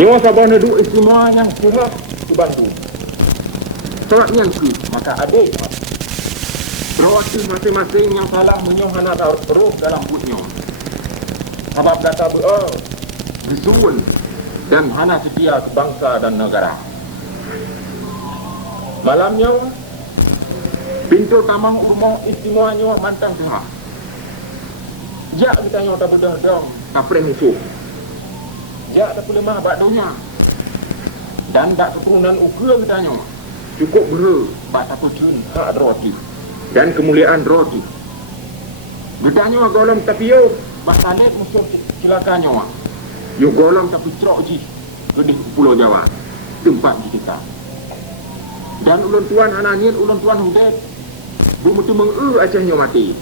Nyo sabana duk istimewa yang sirat ke Bandung. Sorak yang ke, maka adik berarti masing-masing yang salah menyohana terus dalam putnya. Sebab kata bisul dan hana setia ke bangsa dan negara. Malamnya pintu tamang rumah istimewanya mantang tengah. Jak kita nyo tak berdang-dang tak pernah musuh. Jak tak boleh mah bakdonya. Dan tak keturunan ukur kita nyo. Cukup bera bak tak pejun hak roti. Dan kemuliaan roti. Kita nyo golong tapi yo bak talit musuh cilakannya. Yo golong tapi cerok ji. Kedih Pulau Jawa. Tempat kita. Dan ulun tuan anangin ulun tuan hudet. Bumutu mengeu acahnya mati.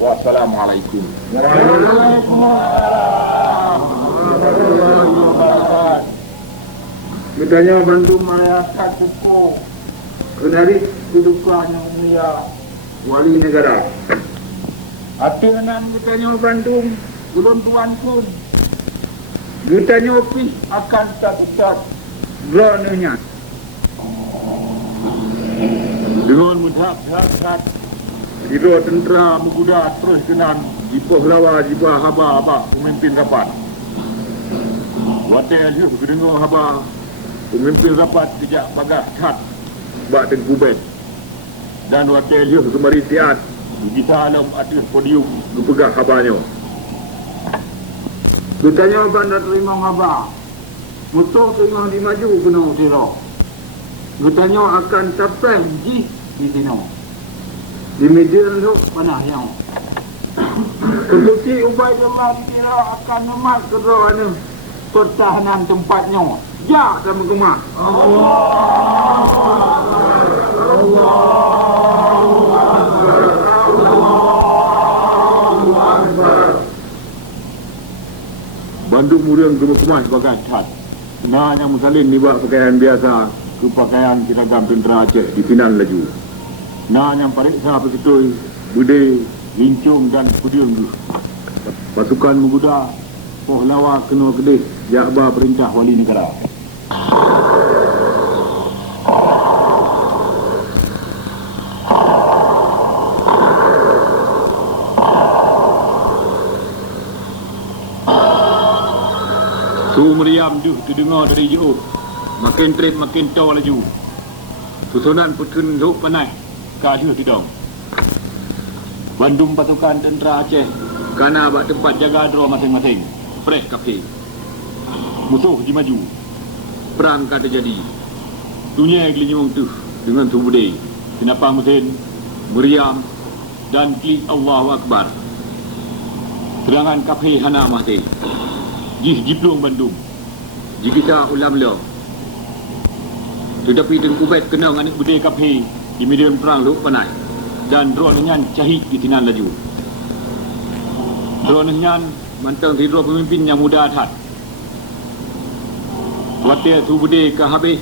Wassalamualaikum. Waalaikumsalam. Mitanya Bandung Maya Kuku. Kenari kedudukannya mulia wali negara. Atinan mitanya Bandung ulun tuan pun. Mitanya pi akan tak berananya. Dengan mudhak-hak kira tentera mengguda terus kenan jipah lawa jipah haba abah pemimpin rapat. Watai aliuh kedengar haba pemimpin rapat sejak bagah kat bak Tengku Bet. Dan watai aliuh kemari tiat kita alam atas podium kepegah habanya. Kutanya bandar terima haba musuh tengah dimaju kena sirah. Kutanya akan sampai di sini. Di media itu panah yang Ketuti Ubaidullah kira akan memat kerohana pertahanan tempatnya. Ya, dan mengemas. Bandung muriang kemas bagai cat. Nah, yang musalin ni buat pakaian biasa ke pakaian seragam tentera Aceh di Pinan laju. Nah, yang pariksa begitu Bude, Lincung dan Pudium. Pasukan mengguda Pohlawa kena kedih Jakbar perintah wali negara. Su meriam juh terdengar dari jauh. Makin trip makin tau laju. Susunan putun duk panai kajuh tidong. Bandung pasukan tentera Aceh kana bak tempat jaga draw masing-masing. Fresh kafe. Musuh di maju. Perang kata jadi. Dunia gelinyung tu dengan Subudai, Sinapang Mesin, Meriam dan klik Allahu Akbar. Serangan kafe hana mati. Jih jiplung Bandung. Jikita ulam lo. Tetapi Tengku Bet kena dengan budaya kafe di medan perang Luk Panai dan drone nyan cahit di Tinan laju. Drone nyan mantang hidro pemimpin yang muda adat. Watia Subudai ke habis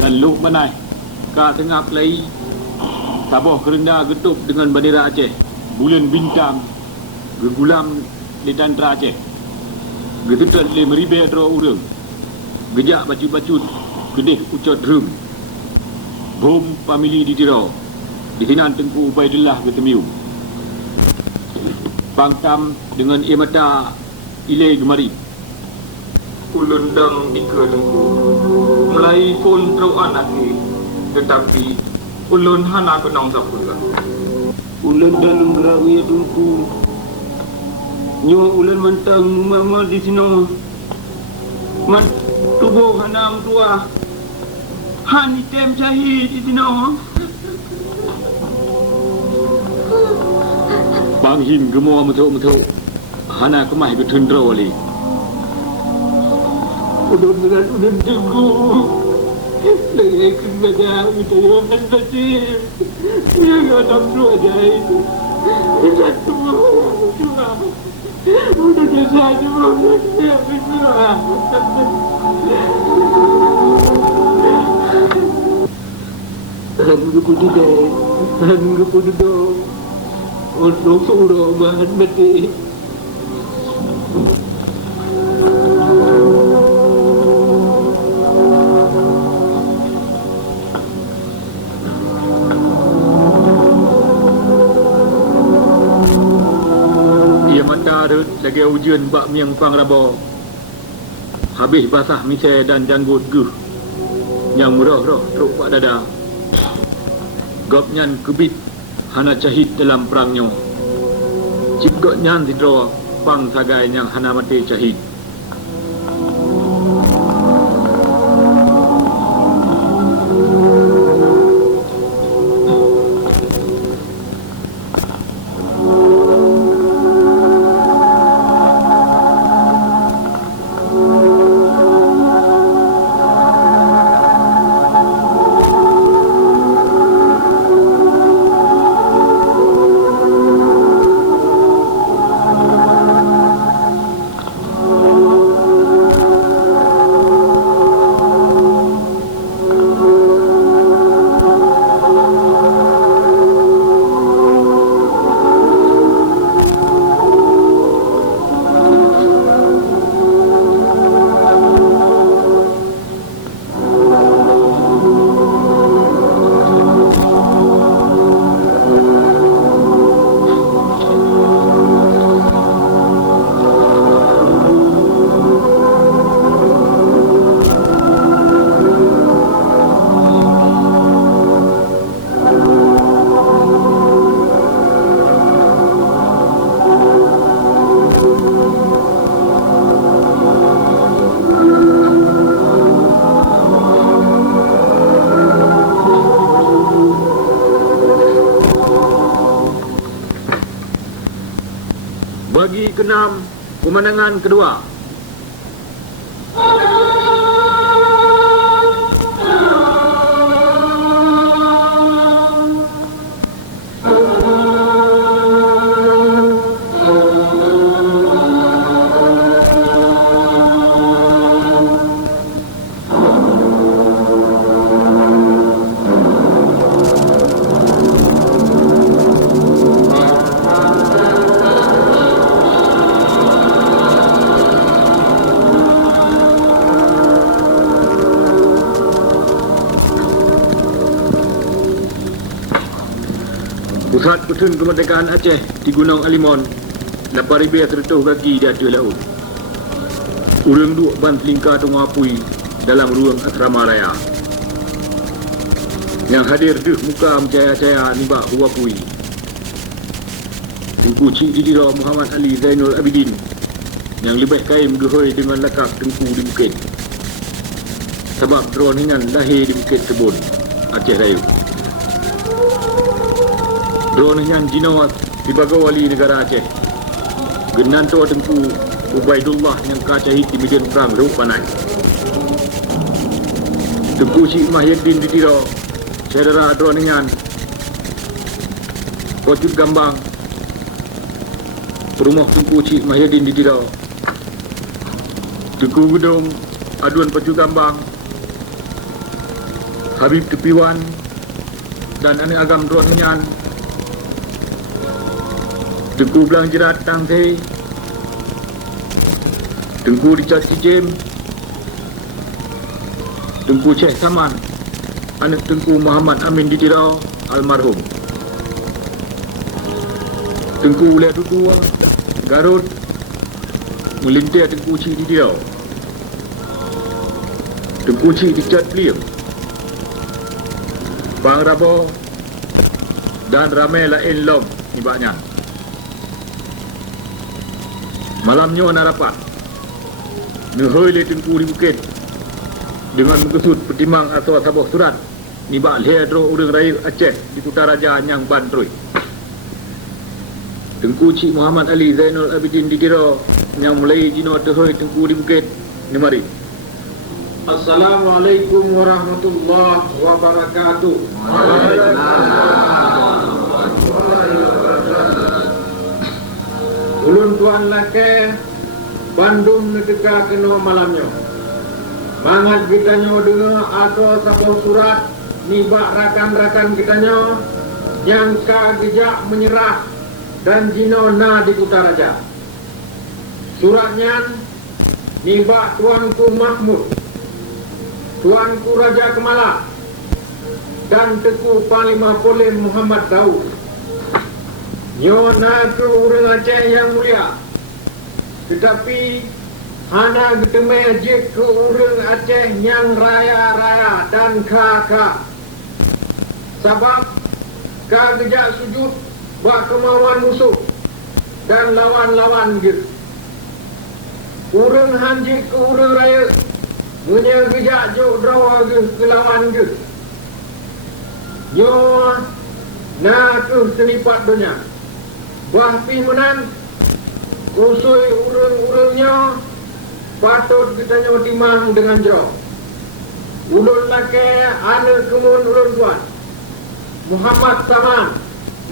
dan Luk Panai ke tengah pelai taboh kerendah getup dengan bendera Aceh, bulan bintang gegulam di tentera Aceh. Getutan le meribe dro urang. Gejak baju-baju gedih ucot rum. Bom famili di Tiro. Di Tinan Tengku Ubaidullah ketemiu. Pangtam dengan imata ilai gemari. Ulun dang ika Tengku. Mulai pun teruan lagi. Tetapi ulun hana kenang sapula. Ulun dalam gerawi Tengku. Nyawa ulun mentang mama di sini. Man tubuh hanang tua. Hani tem cahit di sini. Banghin gemua metuk-metuk. Hana kemah ke tundra wali. Ulun dengan ulun Tengku. Lagi kepada kita yang bersih. Yang ada dua jahit. Satu dua. Udah desa semua. Hangga pudidai, hangga pudidai. Untuk surau bahan beti. arut lagi ujian bak miang pang rabo. Habis basah misai dan janggut guh. Yang murah-roh teruk pak dada. Gop nyan kebit hana cahit dalam perangnya. Cip gop nyan sidro pang sagai yang hana mati cahit. Bagi keenam pemandangan kedua. Pusat Pesun Kemerdekaan Aceh di Gunung Alimon, 8,100 kaki di atas laut. Urang duk ban telingka tengah apui dalam ruang asrama raya. Yang hadir deh muka mencaya-caya nibak huwa pui. Tengku Cik Didira Muhammad Ali Zainul Abidin yang lebih kaim gehoy dengan lakap Tengku di Bukit. Sebab drone hingan lahir di Bukit Kebun, Aceh Raya. Drone yang jinawat di Bagawali negara Aceh. Genanto Tengku Ubaidullah yang kacahit di medan perang Rauk Panai. Tengku Cik Mahyuddin Didira, saudara drone yang Kocut Gambang, Rumah Tengku Cik Mahyuddin Didira, Tengku Gedung Aduan Pacu Gambang, Habib Tepiwan dan Anak Agam drone yang Tengku Belang Jerat Tang Teh, Tengku Richard Cijem, Tengku Syekh Saman, anak Tengku Muhammad Amin Didira almarhum, Tengku Uliat Duku Garut, melintir Tengku Cik Didira, Tengku Cik Richard Pliem, Bang Rabo dan ramai lain lom ibaknya. Malamnya nak rapat Nehoi le Tengku di Bukit dengan mengesut pertimbang atau sabah surat nibak lehadro urang raya Aceh di Kutaraja yang Bantroi. Tengku Cik Muhammad Ali Zainul Abidin Didira yang mulai jino tehoi Tengku di Bukit ni mari. Assalamualaikum warahmatullahi wabarakatuh. Ulun tuan lake Bandung nedeka kena malamnya. Mangat kitanya dengar atau sabah surat nibak rakan-rakan kitanya yang kagejak menyerah dan jino na di Kutaraja. Suratnya nibak Tuanku Mahmud, Tuanku Raja Kemala dan Tengku Panglima Polim Muhammad Daud. Nyona ke urang Aceh yang mulia tetapi hana geteme je ke urang Aceh yang raya-raya dan ka. Sebab ka gejak sujud bak kemauan musuh dan lawan-lawan ge. Urang hanji ke urang raya punya gejak jauh drawa ge ke lawan ge. Yo na tu selipat dunia. Bah pi menan usui urang-urangnya patut kita nyawa timang dengan jauh. Ulun lake ana kemun ulun tuan Muhammad Saman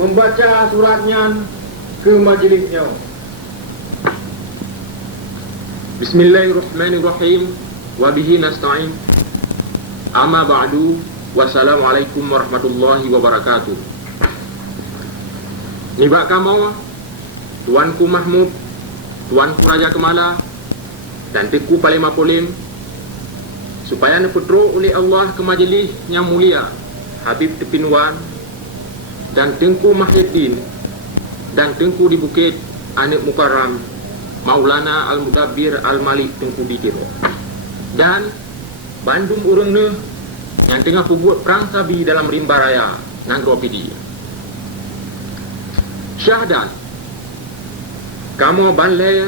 membaca suratnya ke majlisnya. Bismillahirrahmanirrahim. Wa bihi nasta'in. Amma ba'du. Wassalamualaikum warahmatullahi wabarakatuh. Nibak kamu, Tuanku Mahmud, Tuanku Raja Kemala, dan Teku Palema Polim, supaya neputro oleh Allah ke majlis yang mulia Habib Tepinwan dan Tengku Mahyuddin dan Tengku di Bukit Anik Mukarram Maulana Al-Mudabbir Al-Malik Tengku di Tiro dan Bandung urang yang tengah berbuat perang sabi dalam rimba raya Nanggro Pidi. Syahadat kamu balai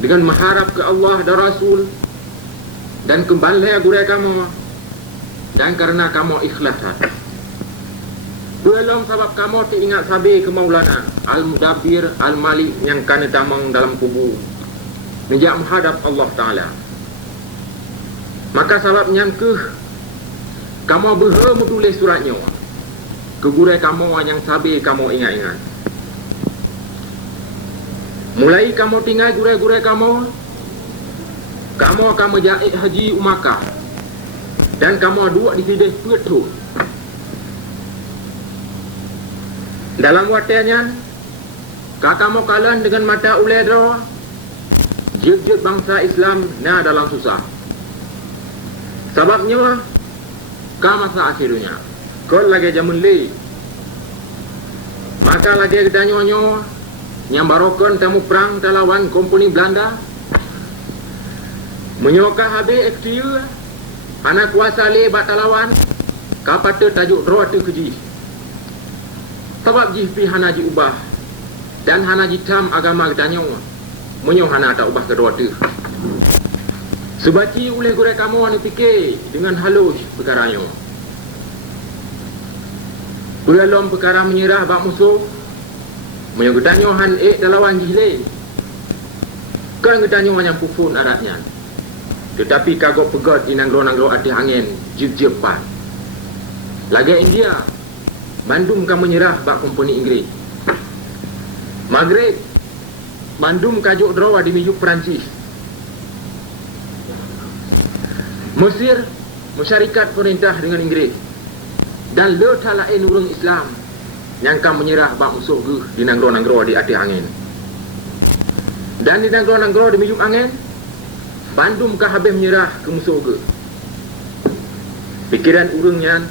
dengan mengharap ke Allah dan Rasul dan kembali gurai kamu dan karena kamu ikhlas hati. Belum sebab kamu teringat sabi ke Maulana Al-Mudabbir Al-Malik yang kena tamang dalam kubur menjak menghadap Allah Ta'ala. Maka sebabnya kamu berhemu tulis suratnya ke gurai kamu yang sabi kamu ingat-ingat. Mulai kamu tinggal gurai-gurai kamu akan menjahit haji Umakkah dan kamu duduk di sini petu. Dalam watanya kamu kalah dengan mata uledro jejak bangsa Islam na dalam susah. Sebabnya masa akhirnya kau lagi zaman li maka lagi kita nyonyo yang barokon temu perang lawan komponi Belanda menyoka habis eksil anak kuasa li bat lawan kapata tajuk roh tu keji sebab jih hanaji ubah dan hanaji tam agama kita nyo menyo hana tak ubah kedua tu sebaci oleh gurek kamu ni fikir dengan halus perkaranya. Belum perkara menyerah bak musuh menyegedanya han lawan jihli kan gedanya yang pufun aratnya tetapi kagok pegat di nanggro-nanggro hati angin jip-jipan lagi India Bandung kan menyerah bak komponi Inggeris Maghrib Bandung kajuk drawa di mijuk Perancis Mesir masyarakat perintah dengan Inggeris dan letak lain orang Islam yang akan menyerah bak musuh ke di nanggro-nanggro di hati angin. Dan di nanggro-nanggro di mijuk angin, Bandung kah habis menyerah ke musuh ke. Pikiran urangnya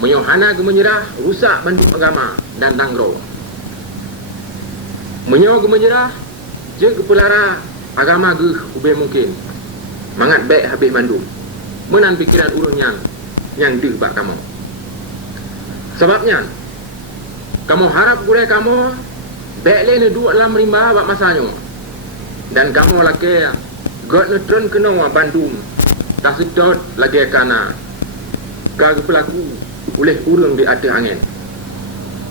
menyohana ke menyerah rusak Bandung agama dan nanggro. Menyoh ke menyerah je ke pelara agama ke ubah mungkin. Mangat baik habis Bandung. Menan pikiran urangnya yang deh bak kamu. Sebabnya kamu harap gurai kamu baik lene duduk dalam rimba bak masanya dan kamu lagi god netron kena Bandung tak sedot lagi kana kagak pelaku oleh urang di atas angin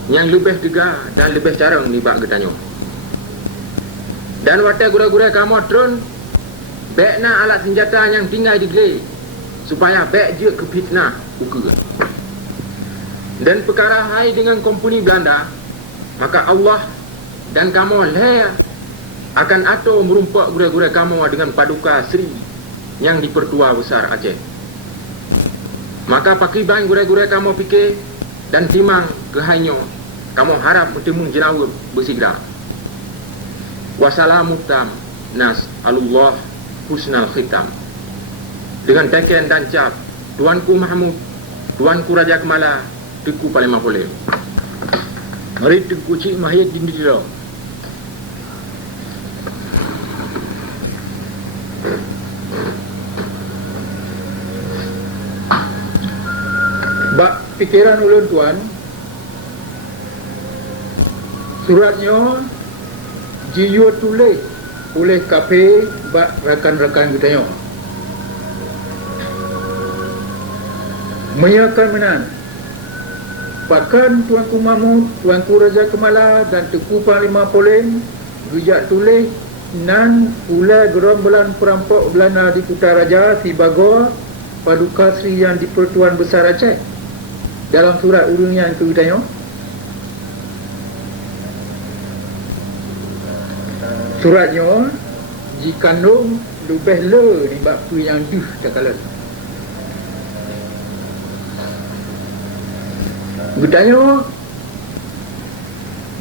yang lebih tiga dan lebih carang ni bak getanyo dan waktu gurai-gurai kamu tron baik na alat senjata yang tinggal di gele supaya baik je ke fitnah ukur. Dan perkara hai dengan komponi Belanda maka Allah dan kamu leh akan ato merumpak gurai-gurai kamu dengan paduka Sri yang di Pertua Besar Aceh. Maka pakiban gurai-gurai kamu fikir dan timang ke hanyo kamu harap bertemu jenawab bersigara. Wassalamualaikum nas Allah husnal khitam. Dengan teken dan cap Tuanku Mahmud, Tuanku Raja Kemala, Teku Palema Polim. Mari Teku Cik Mahyuddin di Tiro. pikiran ulun tuan, suratnya jiwa tulis oleh KP bak rakan-rakan kita yo. Menyakan menan. Bahkan Tuanku Mahmud, Tuanku Raja Kemala dan Tuanku Panglima Polen gejak tulis nan ulai gerombolan perampok Belanda di Kutaraja si Bagor Paduka Sri yang di Pertuan Besar Aceh dalam surat urungan ke Witanyo. Suratnya jikandung lebih le ni bab tu yang duh tak kalah. Gedanya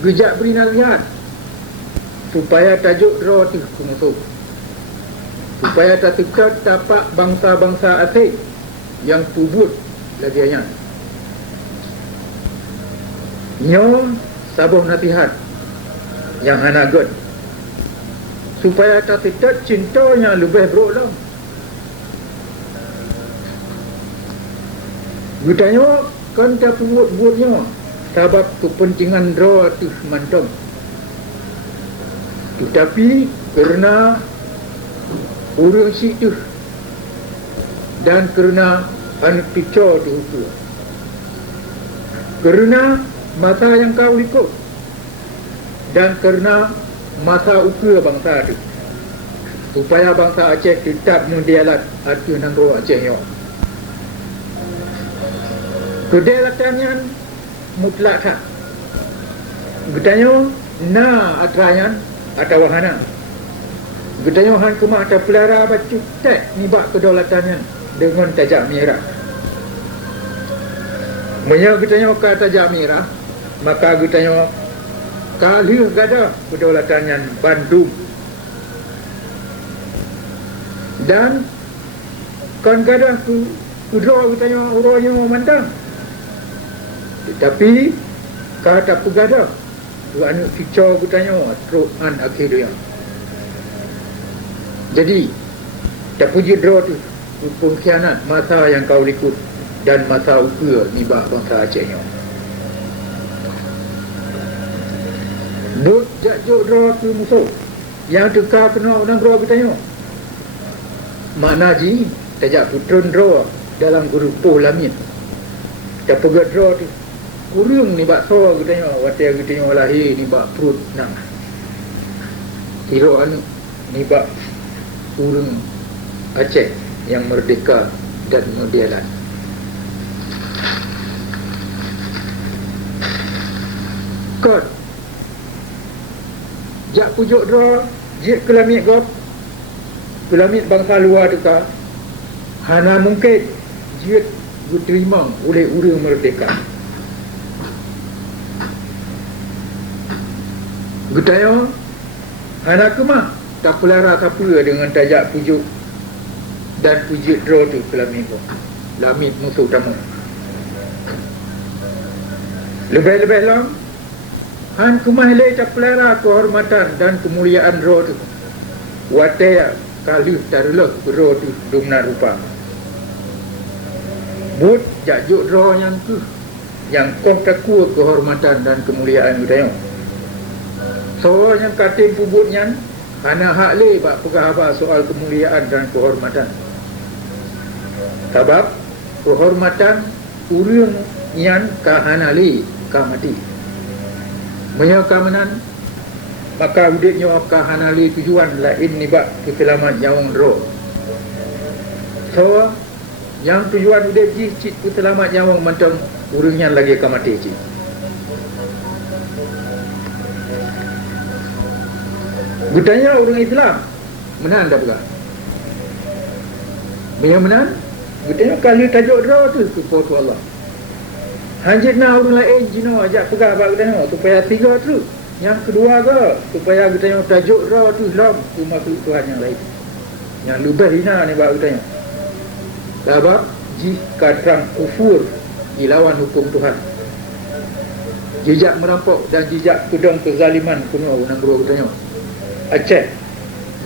gejak beri nasihat supaya tajuk draw tu kumusuk, supaya tak tekat tapak bangsa-bangsa asing yang tubut lagianya. Nyo sabuh nasihat yang hanagot supaya tak tekat cintanya lebih buruk lah. Gedanya kan tak buat-buatnya sebab kepentingan draw tu mantap. Tetapi kerana urang situ dan kerana anak picor tu, kerana masa yang kau ikut dan kerana masa ukur bangsa tu, supaya bangsa Aceh tetap mendialat atu nangro Aceh yo. Kedelatannya mutlak tak. Gedanya na atrayan atau wahana. Gedanya han kemah atau pelara bacu tek nibak kedaulatannya dengan tajak merah. Menya gedanya ke tajak merah, maka gedanya kalih gada kedaulatannya Bandung. Dan kan gada kudro gedanya uranya memandang. Tetapi kata pegada tu anu kicau gutanya teruk an akhir dia. Jadi tak puji draw tu pengkhianat masa yang kau ikut dan masa ukur nibah bangsa Acehnya. Duk jajuk draw tu musuh yang tukar kena orang draw gutanya. Makna ji tajak putron draw dalam guru poh lamin. Tak pegat draw tu kurung ni bak so katanya watia katanya lahir ni bak perut nang hero anu ni bak kurung Aceh yang merdeka dan modern. Kod jak pujuk draw jik kelamit gop kelamit bangsa luar tu ka hana mungkin jik diterima oleh urang merdeka. Gutaya anak kemah tak pelara siapa dengan tajak pujuk dan pujuk draw tu kelamit tu lamit musuh tamu. Lebih-lebih lang han kemah le tak pelara kehormatan dan kemuliaan draw tu wataya kalih tarulah draw tu dumna rupa but jajuk draw yang tu yang kau takut kehormatan dan kemuliaan gutaya. So yang kating pubutnya hana hak le bak pegah apa soal kemuliaan dan kehormatan. Sebab kehormatan urang yang ka hana le ka mati. Menya kamanan maka udiknya ka hana le tujuan lain ni bak keselamat nyawang ro. So yang tujuan udik ji cit keselamat nyawang macam urangnya lagi ka mati ji. Budaya orang Islam menan dah bukan? Bila menan? Budaya kali tajuk draw tu kepada Allah. Hanjit na orang lain jino ajak pegah bab budaya supaya tiga tu. Yang kedua ke supaya budaya tajuk draw tu Islam tu makhluk Tuhan yang lain. Yang lebih hina ni bab budaya. Sebab jika terang kufur dilawan hukum Tuhan. Jejak merampok dan jejak kedong kezaliman kuno nang guru budaya. Aceh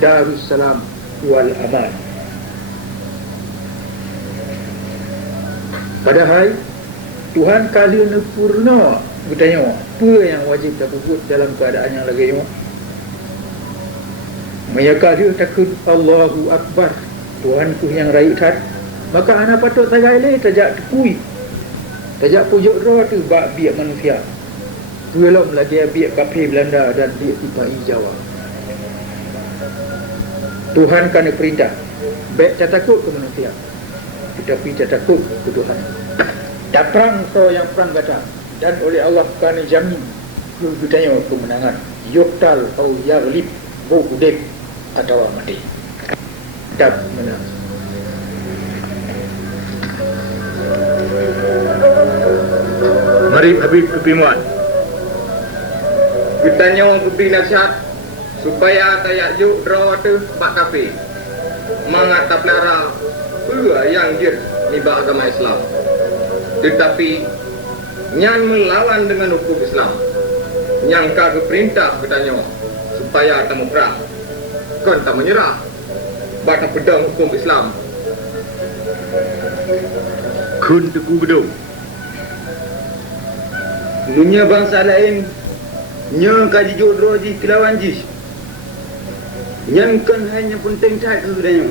Darussalam wal Aman. Padahal Tuhan kala nepurna bertanya apa yang wajib kita buat dalam keadaan yang lagi ni. Mereka dia takut Allahu Akbar, Tuhanku yang raih tat, maka anak patut tagaile tajak tekui, tajak pujuk roh tu bak biak manusia. Belum lagi biak kafir Belanda dan biak TPI Jawa. Tuhan kan perintah, baik tak takut ke manusia, tetapi tak takut ke Tuhan. Tak perang so yang perang kata, dan oleh Allah kan jamin bertanya kemenangan. Yuktal atau yaglib, bukudib atau mati. Tak menang. Mari Habib kepimuan. Bertanya kepi nasihat supaya tayak juk draw tu bak kafe. Mengatap lara yang jir niba agama Islam. Tetapi nyan melawan dengan hukum Islam. Yang ka perintah bertanya supaya tamu perang. Kon tak menyerah. Bak pedang hukum Islam. Kun teku bedung. Dunia bangsa lain nya kaji jodro ji kelawan ji. Yang kan hanya penting tak ke katanya.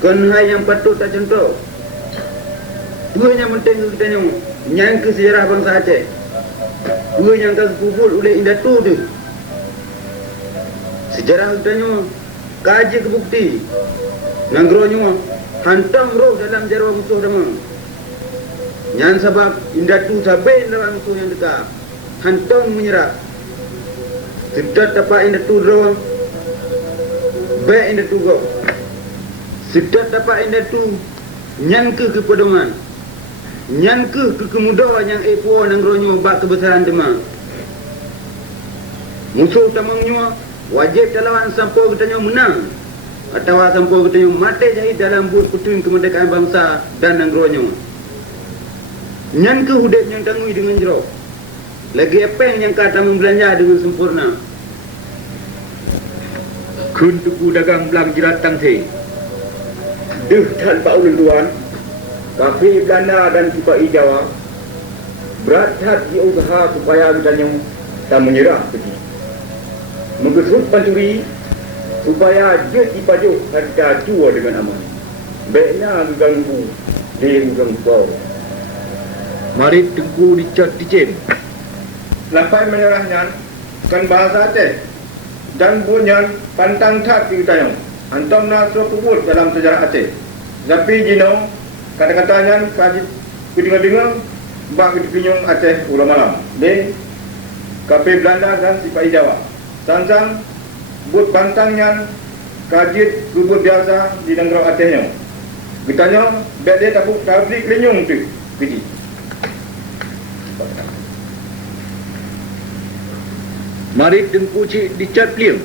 Kan yang patut tak contoh. Dua yang penting ke katanya. Yang ke sejarah bangsa Aceh. Dua yang tak kubul oleh Indatu tu. Sejarah katanya kaji ke bukti. Nanggronya hantam roh dalam jarwa musuh dama. Yang sebab Indatu sampai dalam musuh yang dekat. Hantam menyerah. Sedap dapat Indatu roh. Baik Indatu go. Sedap dapat Indatu nyangka ke pedoman. Nyangka ke kemudahan yang epuan yang ronyo bak kebesaran demang. Musuh tamangnya wajib lawan sampai katanya menang. Atau sampai katanya mati jahit dalam buat kutun kemerdekaan bangsa dan nangronyo. Nyan ke hudip yang tangui dengan jerok. Lagi apa yang kata membelanja dengan sempurna. Kun teku dagang belang jerat tangte. Deh tanpa ulun kafir Belanda dan TPI Jawa berat hati usaha supaya bertanya tak menyerah pergi. Mengesut pancuri supaya dia dipaju harga jua dengan aman. Baiknya mengganggu dia mengganggu. Mari tengku dicat dicem. Lapai menyerahnya kan bahasa Aceh dan bunyan pantang tak ditanya. Antam nasro kubur dalam sejarah Aceh. Tapi jino kata-katanya kaji bingung-bingung bak bingung Aceh ulang malam. Di kafir Belanda dan TPI Jawa. Sang-sang buat pantangnya kaji kubur biasa di negara Acehnya. Ditanya biar dia tabuk tabrik lenyung tu. Gini. Mari tengku cik dicat pliang.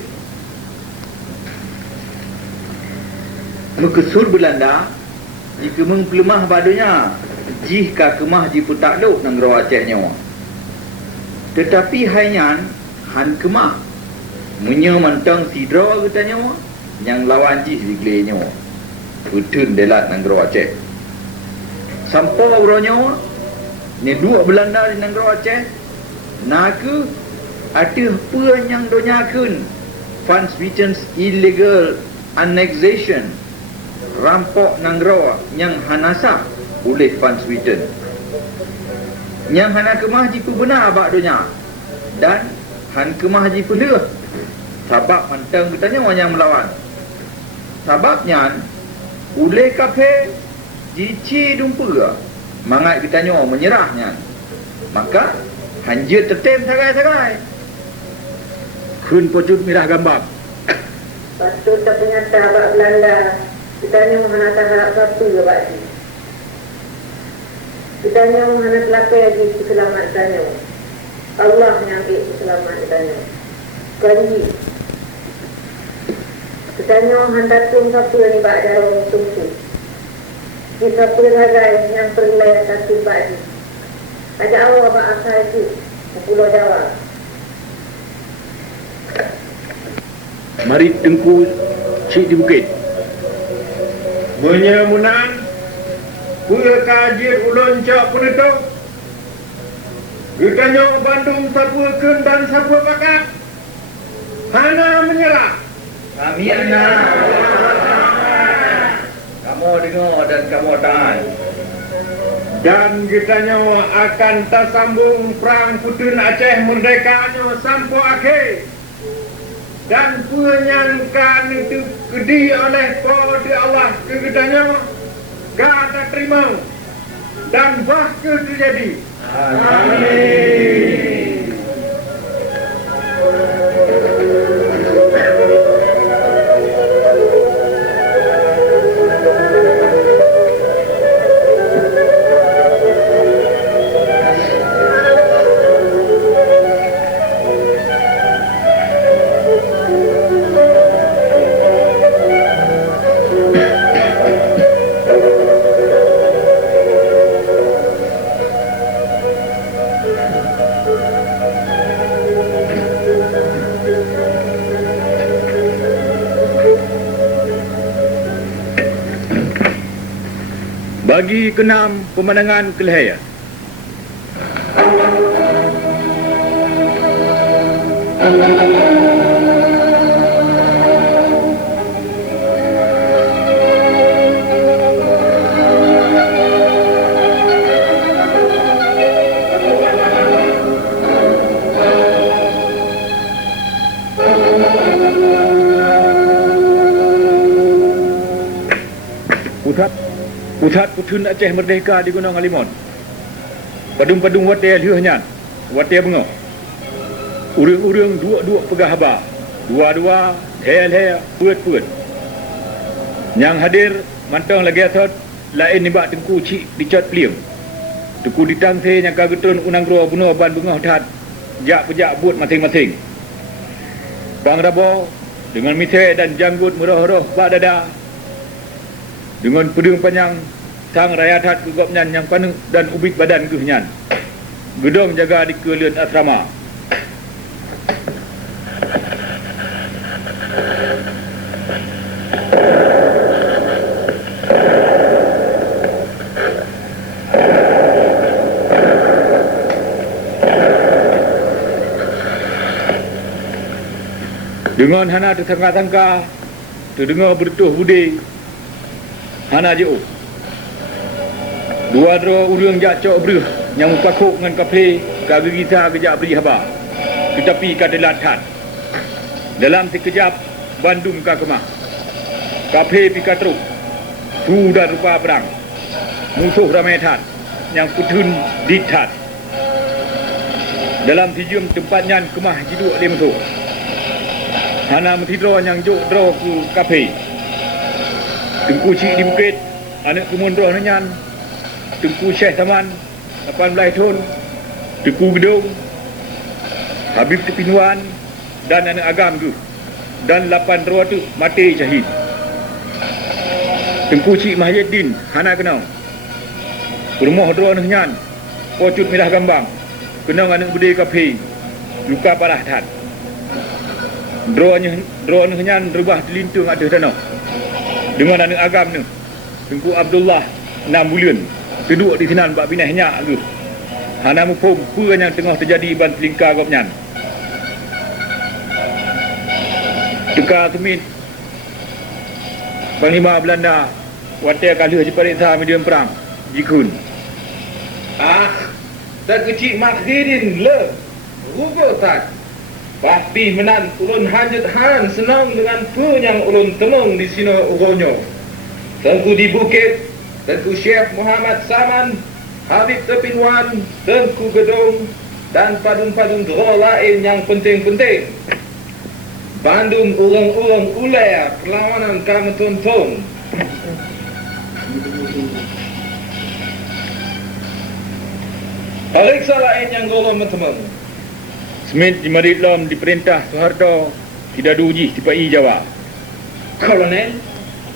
Mekesur Belanda jika mengpelemah badunya jika kemah ji putak duk nang rawa Acehnya. Tetapi hanyan han kemah munya mantang sidra katanya yang lawan ji siglenya. Utun delat nang rawa Aceh. Sampai uranya ni dua Belanda di nang rawa Aceh naku ada apa yang donyakan Van Swieten's illegal annexation rampok nangrawa yang hanasa oleh Van Swieten yang hana kemah jipu benar abak donya dan han kemah jipu leh sabab mantang bertanya orang yang melawan sababnya oleh kafe jici dumpa mangat bertanya menyerahnya maka hanjir tertem sagai-sagai. Kun pojut mirah gambar. Patut tak punya sahabat Belanda. Kita ni menghana harap satu je Pak Haji. Kita ni menghana selakai lagi keselamatannya. Allah yang ambil keselamatannya. Janji. Kita ni hendak siapa ni Pak dalam tunggu. Kita pelbagai yang perlai satu Pak Haji. Ajak awak Pak asal itu ke Pulau Jawa. Mari tengku cik di bukit. Menyemunan kuya kajir ulun cak penutup Getanyo Bandung sapuakeun dan sapua bakat. Hana menyerah. Kami anak. Kamu dengar dan kamu tahan. Dan getanyo akan tersambung perang Putun Aceh merdekanyo sampai akhir. Dan penyangkaan itu kedi oleh kode Allah ke getanyo kata terima dan bahkan terjadi. Amin. Bagi keenam pemandangan kelahiran. Pusat Putun Aceh Merdeka di Gunung Alimon. Padung-padung watia liuhnyan, watia bengok. Urang-urang dua-dua pegah haba. Dua-dua, hel-hel, puet-puet. Yang hadir, mantang lagi asot, lain nibak tengku cik dicat peliam. Tuku ditang se yang kagetun unang roh bunuh ban bengah tat. Jak-pejak buat masing-masing. Bang Rabo, dengan misai dan janggut merah-roh bak dada. Dengan pedung panjang sang raya tat kegopnyan yang paneng dan ubik badan gehnyan. Gedong jaga di keleun asrama. Dengan hana tersangka-sangka, terdengar bertuh budi. Hana je dua urang jak cok breh yang pakuk dengan kafe kagak kita kejap beri haba. Tetapi kata lathat. Dalam sekejap Bandung ka kemah. Kafe pikatruk. Sudah rupa perang. Musuh ramai tat yang Putun ditat. Dalam sejum tempatnya kemah jiduk dia musuh. Hana mentidro yang juk draw ke kafe. Tengku Cik di Bukit, anak Kemundroh Nenyan, Tengku Syekh Taman, 18 tahun, Tengku Gedung, Habib Tepinuan dan anak agam tu. Dan 8 roh tu mati syahid. Tengku Cik Mahyuddin, Hana kenal. Rumah Droh Nenyan, Pocut Merah Gambang, kenal anak Budi Kapi, luka parah tat. Droh Nenyan rubah terlintung ada tanah. Dengan anak agam ni Tengku Abdullah 6 bulan duduk di sini buat binahnya tu. Hana mufum apa yang tengah terjadi ban selingkar gopnyan. Teka Sumit Panglima Belanda watia kalah di periksa medium perang Jikun. Tak kecil makhidin le rugo tak. Pasti menan ulun hanjut han senang dengan pu yang ulun temung di sini ugonyo. Tengku di Bukit, Tengku Syekh Muhammad Saman, Habib Tepinuan, Tengku Gedung dan padun-padun droh lain yang penting-penting. Bandung urang-urang ular perlawanan kami tonton. Periksa lain yang golong teman. Smith di Maridlom diperintah Soeharto tidak diuji di PI Jawa. Kolonel,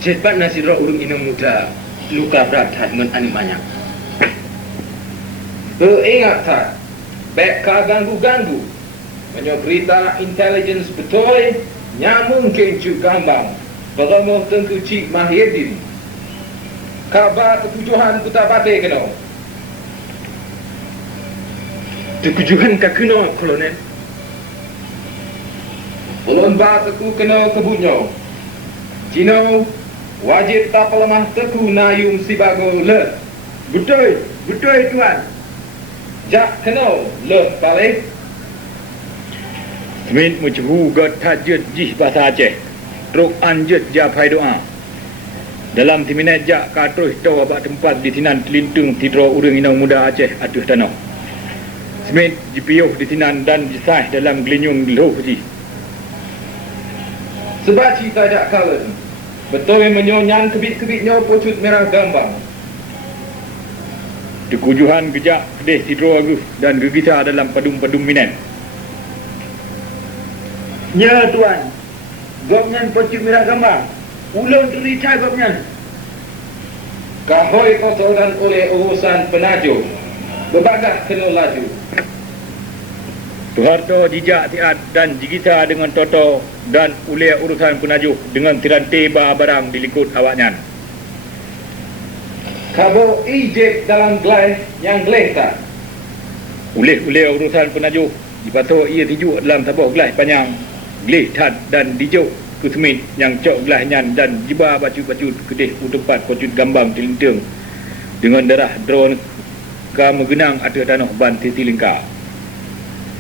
cepat nasirah urung inang muda luka berat dengan anim banyak. Ingat tak, baik kau ganggu-ganggu. Menyo berita intelligence betul, nyamungkin cuk gambang. Berumur Tengku Cik Mahyuddin. Kabar ketujuhan putar batik kena. Tujuan ka kena, Kolonel. Ulun ba teku kena kebunyo. Cino wajib tak lemah teku nayum si bago le. Betul tuan. Jak kena le balik. Smith mencehu got tajud jih bahasa Aceh. Truk anjut japai doa. Dalam timinat jak katrus tau abak tempat di tinan telintung tidro urang inang muda Aceh atuh tanah. Smith dipiyuh di tinan dan disah dalam gelinyung loh ji. Sebab cerita tak kala betul menyonyan kebit-kebitnya pucut merah gambang. Dekujuhan gejak kedih tidro aguh dan gegita dalam padum-padum minan. Ya tuan. Gopnyan pocuk merah gambang. Ulun terlicat gopnyan. Kahoi kotoran oleh urusan penajuk. Berbagat kena laju. Soeharto jijak tiat dan jigita dengan Toto dan ulia urusan penajuh dengan tiranti barang dilingkut awaknya. Kabo ijek dalam gelai yang gelai tak. Ulia urusan penajuh dipatut ia tijuk dalam tabuh gelai panjang, gelih tad dan dijuk ke Smith yang cok gelahnya dan jiba bacut-bacut kedih tempat pocut gambang tilintung dengan darah drone ka megenang ada tanah ban titilingka.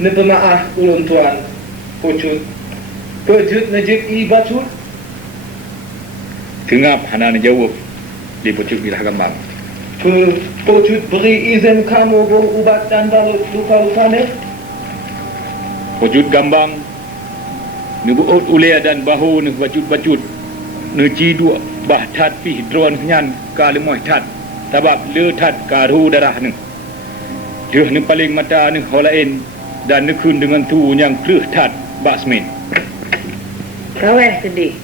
Nepemaah ulun tuan pucut kejut nejik i bacut. Tengap hana jawab di pocut gilah gambang. Pucut beri izin kamu berubat dan balut luka-luka ni. Pocut gambang nubuut ulia dan bahu nu bacut-bacut nu ciduk bah tat pi drone nyan ka lemoh tat sebab le tat karu darah nu dia nu paling mata nu holain dan nekun dengan tu yang kreh tat basmin Kaweh sedih.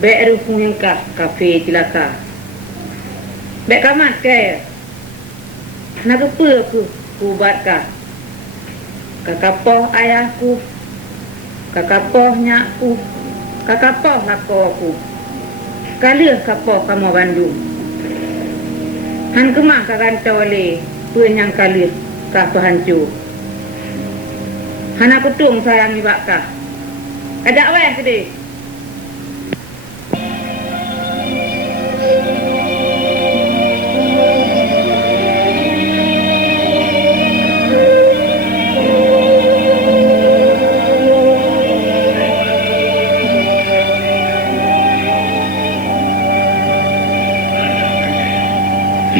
Bek rupung yang kafe cilaka. Bek kamat ke? Nak apa aku ubat ka? Kakapoh ayahku. Kakapoh nyakku. Kakapoh lako aku. Kalia kapoh kamu Bandung. Han kemah kakantau oleh tuan yang kalia kah hancur. Han aku tung sayang ibak kah. Ajak weh sedih.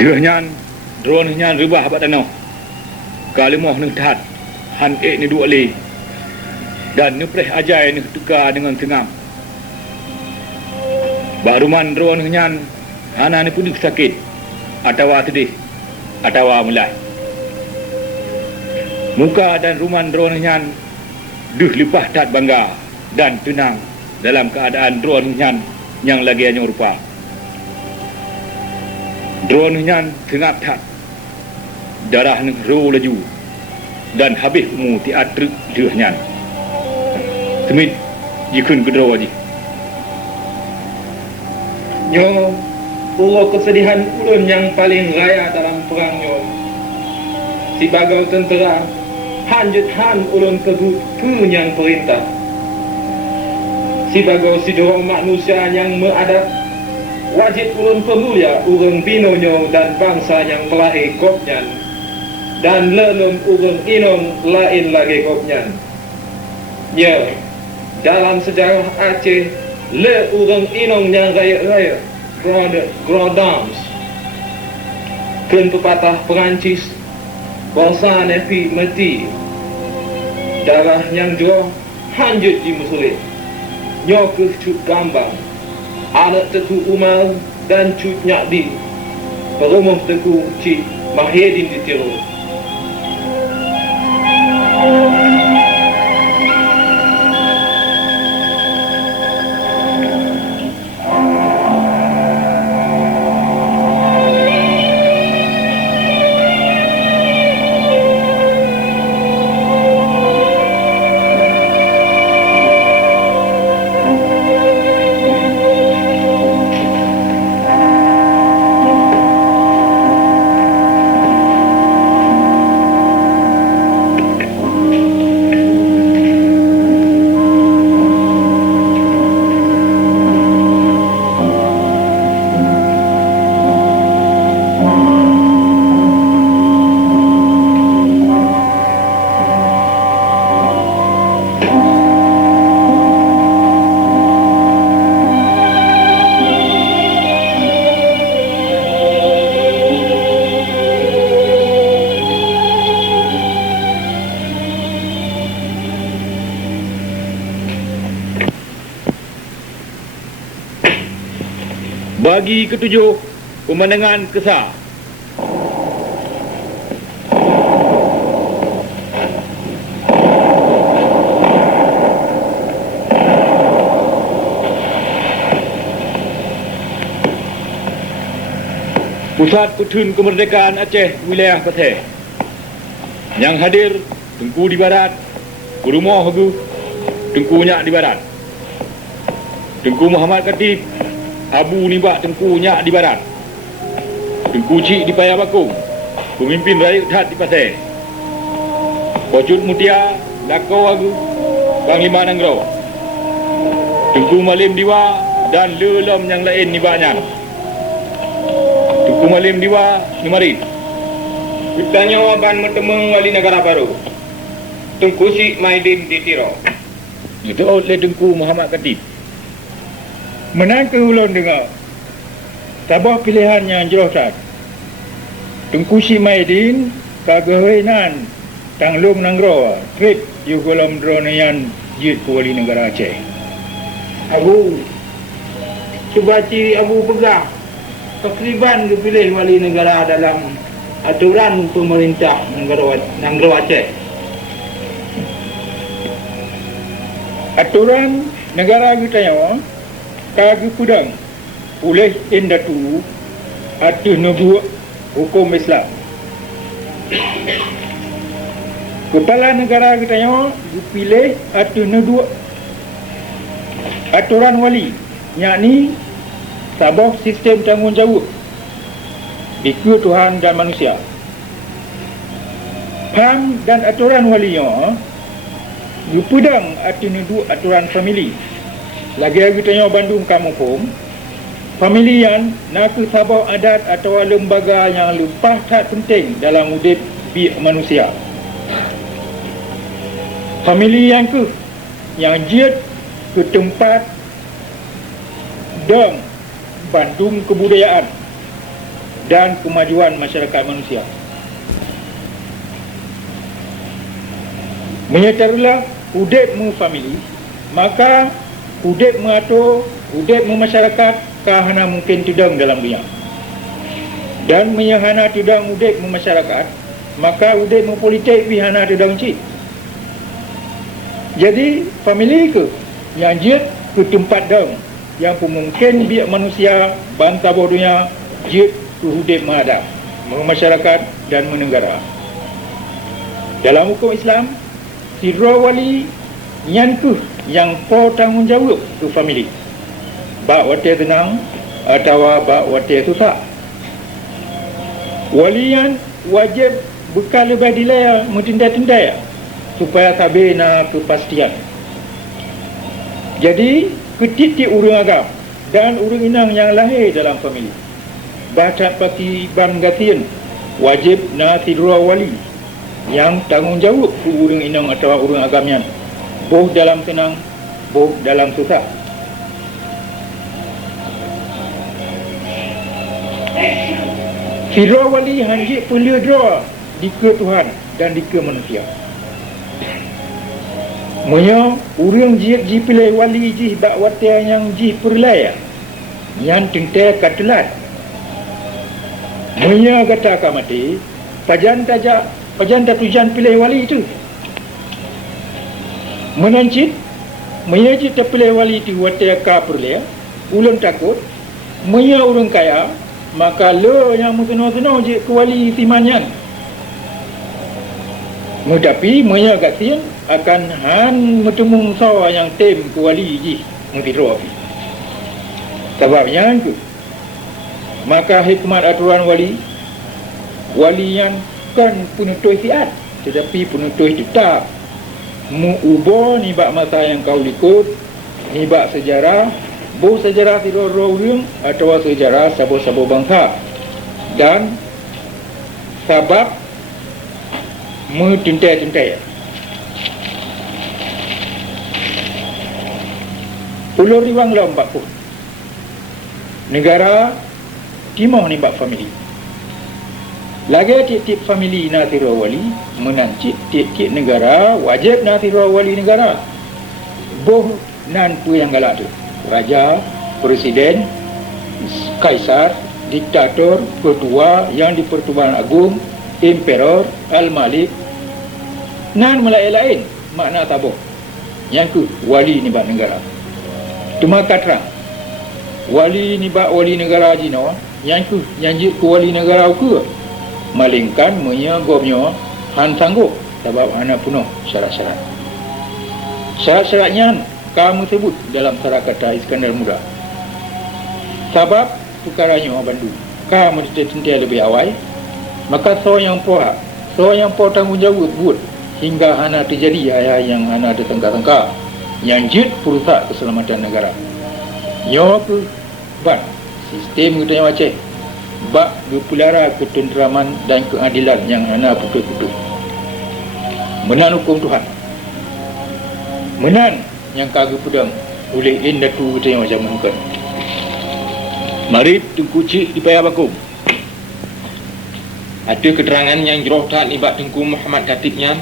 Leuhnyan drone nyan rubah abad danau. Kalemoh nu tat han ni dua le. Dan nu preh ajai nu tukar dengan tengam. Baruman drone nyan hana ni pudik sakit. Atawa sedih. Atawa mulai. Muka dan ruman drone nyan duh lipah tat bangga dan tenang dalam keadaan drone nyan yang lagi hanya rupa. Drone nyan tengap tat. Darah ni ro laju dan habis mu ti atruk deuh nyan. Smith jikun gedro aji. Nyo pulau kesedihan ulun yang paling raya dalam perang nyo. Si bagal tentera hanjut han ulun kebut yang perintah. Si bagal si dorong manusia yang meadab wajib ulun pemulia urang binonyo dan bangsa yang pelahir kopnyan dan lelun urang inong lain lagi kopnyan. Ya, dalam sejarah Aceh le urang inong yang raya-raya Grand Dams ken pepatah Perancis bangsa nepi mati darah yang jauh hanjut di musulit nyokeh cut gambang anak teku Umar dan cut Nyakdi perumuh teku Cik Mahyedin di Tirul. Bagi ketujuh, pemandangan kesah. Pusat Petun Kemerdekaan Aceh Wilayah Pateh. Yang hadir Tengku di barat, Kurumoh Hagu, Tengku Nyak di barat. Tengku Muhammad Khatib, Abu Nibak Tengku Nyak di barat. Tengku Cik di Payah Bakung, Pemimpin Rakyat Hat di Pateh. Pocut Mutia, Lakau Hagu, Panglima Nanggro. Tengku Malim Diwa dan lelem yang lain Nibaknya. Tengku Malim Diwa ni mari. Kitanya akan bertemu wali negara baru. Tengku Syed Maidin di Tiro. Itu oleh Tengku Muhammad Khatib. Menang ke ulun dengar tabah pilihan yang jerosan Tengku Syed Maidin kagawinan Tanglung Nanggro trip yugulam dronayan jid ke wali negara Aceh. Abu cuba ciri Abu pegang takriban dipilih wali negara dalam aturan pemerintah Nanggro Aceh. Aturan negara kita yang kagi kudang oleh indatu atuh nubuat hukum Islam. Kepala negara kita yang dipilih atuh nubuat aturan wali, yakni sabah sistem tanggungjawab dikut Tuhan dan manusia. PAM dan aturan wali yang dipudang aturan famili. Lagi tanya Bandung kamu pun famili yang nak sabah adat atau lembaga yang lepas tak penting dalam hidup manusia. Famili yang yang jid ke tempat dan Bandung kebudayaan dan kemajuan masyarakat manusia. Menyatalah udip mu famili, maka udip mengatur, udip mu masyarakat kahana mungkin tudang dalam dunia. Dan menyahana tudang udip mu masyarakat, maka udip mu politik bihana tudang cik. Jadi famili ke yang jid ke tempat dang yang mungkin biak manusia bangsa dunia jid ke udip menghadap masyarakat dan menegara. Dalam hukum Islam, sidra wali yang po tanggungjawab ke famili. Bak wate tenang atau bak wate susah. Wali yang wajib bekal lebih dilaya mentindai-tindai supaya tabe na kepastian. Jadi ketitik urang agam dan urang inang yang lahir dalam famili baca pati ban gatian wajib na sidra wali yang tanggungjawab ke urang inang atau urang agamnya, boh dalam senang boh dalam susah. Sidra wali hanjik pelia dra dika Tuhan dan dika manusia. Monya urang jid ji pilih wali ji bak watia yang ji perlaya yang tengte katelat. Monya kata kamati pajan tujuan pilih wali itu. Menancit monya ji terpilih wali itu watia ka perlaya ulun takut monya urang kaya maka lo yang musno-sno ji ke wali simanyan. Tapi monya gatin akan han bertemu sawa yang tem ke wali ji mengtiro api. Sebabnya itu maka hikmat aturan wali yang kan penutup siat tetapi penutup tetap mu ubah ni bak masa yang kau likut ni bak sejarah bo sejarah tidak orang atau sejarah sabo-sabo bangsa dan sebab mu tintai-tintai. Ulur riwang lomba pun negara timah ni bak famili. Lagi tiap-tiap famili natira wali menancit tiap-tiap negara wajib natira wali negara. Boh nan tu yang galak tu. Raja, presiden, Kaisar, diktator, pertua yang di Pertubuhan Agung, Emperor, Al-Malik, nan mulai lain makna tabuh. Yang ke wali ni bak negara. Cuma kata wali ni bak wali negara jino, yang ke janji ke wali negara ke malingkan menyagobnya han sanggup sebab hana penuh syarat-syarat. Syarat-syaratnya kamu sebut dalam syarat kata Iskandar Muda. Sebab perkaranya Bandung kamu tentu lebih awal, maka seorang yang po tanggungjawab buat hingga hana terjadi ayah yang hana ada tengka-tengka yang jid perusak keselamatan negara. Nyo ke ban sistem kita yang Aceh bak berpelara ketenteraman dan keadilan yang hana putus-putus. Menan hukum Tuhan. Menan yang kagak pedang oleh indatu kita yang macam mungkin. Mari Tengku Cik di Paya Bakung. Ada keterangan yang jerohtat ibat Tengku Muhammad Katibnya.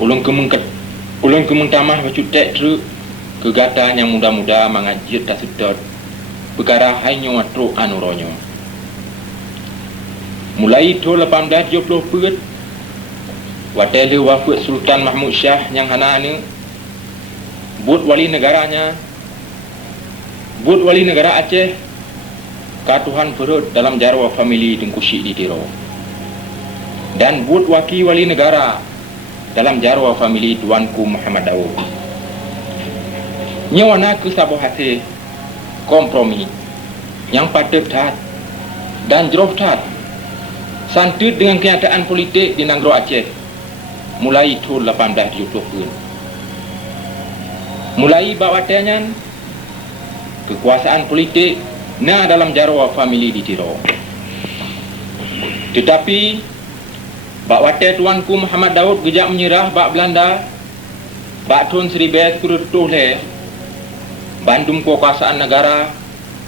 Ulung kementamah bacutek truk kegatan yang muda-muda mengajit tak sedot perkara hainyo matruk anuronyo. Mulai tu 1870 pet watele wafat Sultan Mahmud Shah yang hana ni buat wali negaranya, buat wali negara Aceh katuhan perut dalam jarwa famili Tengku Syik di Tiro, dan buat wakil wali negara dalam jarwa famili Tuanku Muhammad Daud. Nyawana ke sabuh hasil kompromi yang patut tat dan jeroh tat santut dengan kenyataan politik di Nanggro Aceh mulai tahun 1870. Mulai bawatanya kekuasaan politik na dalam jarwa famili di Tiro. Tetapi bak wate Tuanku Muhammad Daud gejak menyerah bak Belanda bak tahun 1910 Bandung kekuasaan negara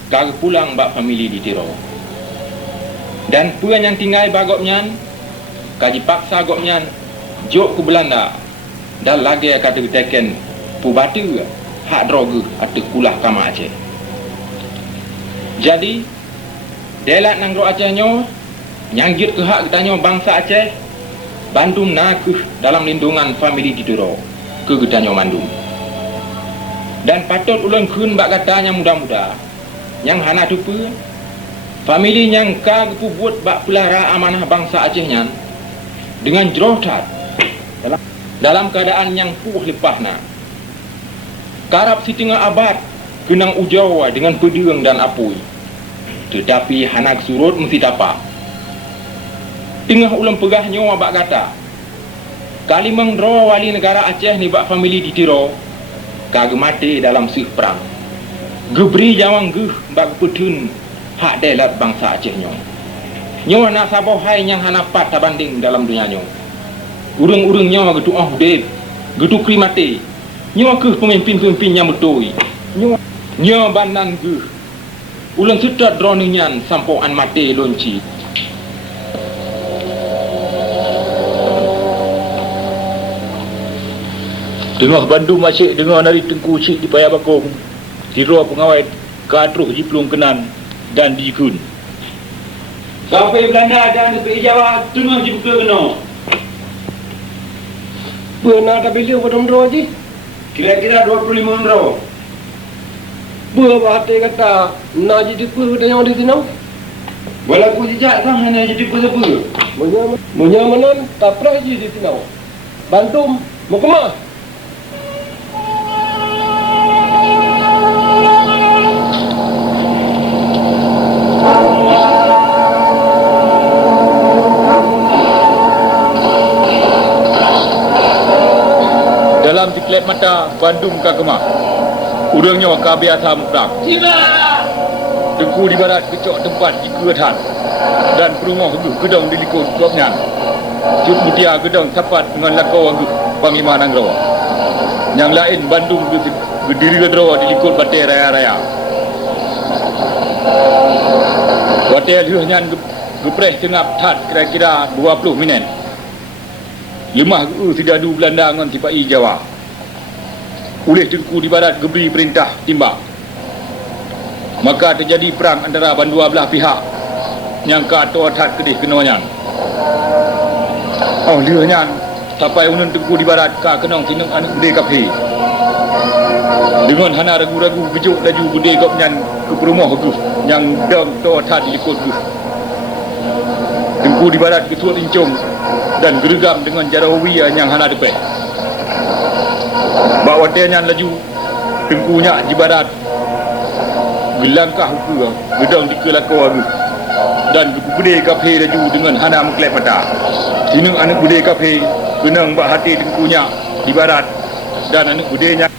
kagak pulang bak famili di Tiro. Dan puan yang tinggal bagoknya kaji paksa goknya jok ke Belanda dan lagi kata diteken pubatu hak droga atau kulah kama Aceh. Jadi delat Nanggro Acehnya nyanggit ke hak getanyo bangsa Aceh Bandung nakuh dalam lindungan famili di Tiro ke getanyo Bandung. Dan patut ulun kun bak katanya muda-muda yang hana tupu famili yang kagak buat bak pelara amanah bangsa Acehnya dengan jerohtat dalam keadaan yang puh lepahna karap setengah abad kenang ujawa dengan pedang dan apui, tetapi hana surut mesti tapak tengah ulun pegah nyawa bak kata kali mengdro wali negara Aceh ni bak famili di Tiro kagak mati dalam sih perang geberi jawang geh bak petun hak delat bangsa Aceh nyawa nak saboh hai yang hana pat banding dalam dunia nyawa urung-urung nyawa gitu deb gitu krimate nyawa ke pemimpin-pemimpin yang betul nyawa banan geh ulun setat droninyan sampoan mati lonci. Tengah Bandung Aceh dengar dari Tengku Syik di Paya Bakung, Tiro pengawal Kadruh di Pelung Kenan dan di Kun. Sampai Belanda dan sampai Jawa tengah je buka kena. Benar tak bila pada mendera je? Kira-kira 25 mendera. Berapa hati kata nak jadi apa tanya di sini? Walaupun jejak kan hanya jadi apa-apa. Menyamanan tak pernah je di sini. Bantum mau kemah? Dalam diklat mata Bandung kagema urangnya kabiasa mukdak Tengku di barat kecok tempat di keadaan dan perumah gedong di likut gopnya Cuk Mutia gedong sapat dengan lakau Panglima Nanggro yang lain Bandung berdiri gedro di likut batai raya-raya batai liuhnya gepreh tengap tat kira-kira 20 minit lemah sidadu Belanda dengan tipai Jawa. Oleh Tengku di barat geberi perintah timbak. Maka terjadi perang antara dua belah pihak yang kata otat kedih kenonyan. Oh lianya sampai unun Tengku di barat ka kenong tinung anak bude kapi. Dengan hana ragu-ragu bejuk laju bude kopnyan ke rumah tu yang dong to otat ikut tu. Tengku di barat ketua tincung dan gergam dengan jarawi yang hana depan. Bawa dia laju tengkunya di barat gelangkah ke gedang di kelakauan dan bude kafe laju dengan hana mengklep mata. Tinung anak bude kafe genang bak hati tengkunya di barat dan anak budenya